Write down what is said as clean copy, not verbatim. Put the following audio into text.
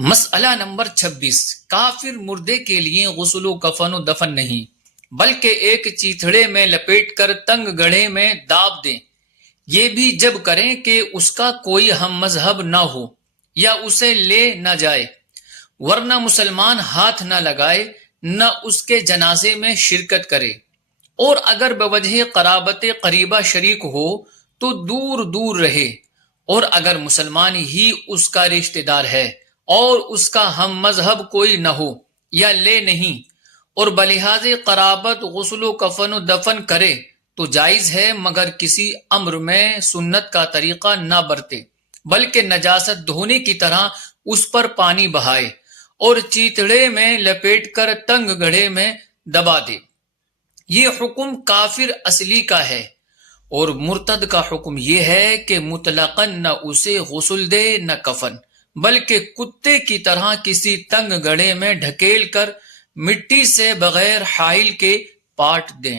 مسئلہ نمبر 26، کافر مردے کے لیے غسل و کفن و دفن نہیں بلکہ ایک چیتھڑے میں لپیٹ کر تنگ گڑھے میں داب دیں، یہ بھی جب کریں کہ اس کا کوئی ہم مذہب نہ ہو یا اسے لے نہ جائے، ورنہ مسلمان ہاتھ نہ لگائے نہ اس کے جنازے میں شرکت کرے، اور اگر بوجہ قرابت قریبہ شریک ہو تو دور دور رہے، اور اگر مسلمان ہی اس کا رشتہ دار ہے اور اس کا ہم مذہب کوئی نہ ہو یا لے نہیں، اور بلحاظ قرابت غسل و کفن و دفن کرے تو جائز ہے، مگر کسی امر میں سنت کا طریقہ نہ برتے بلکہ نجاست دھونے کی طرح اس پر پانی بہائے اور چیتڑے میں لپیٹ کر تنگ گڑھے میں دبا دے۔ یہ حکم کافر اصلی کا ہے، اور مرتد کا حکم یہ ہے کہ مطلقاً نہ اسے غسل دے نہ کفن، بلکہ کتے کی طرح کسی تنگ گڑھے میں ڈھکیل کر مٹی سے بغیر حائل کے پاٹ دیں۔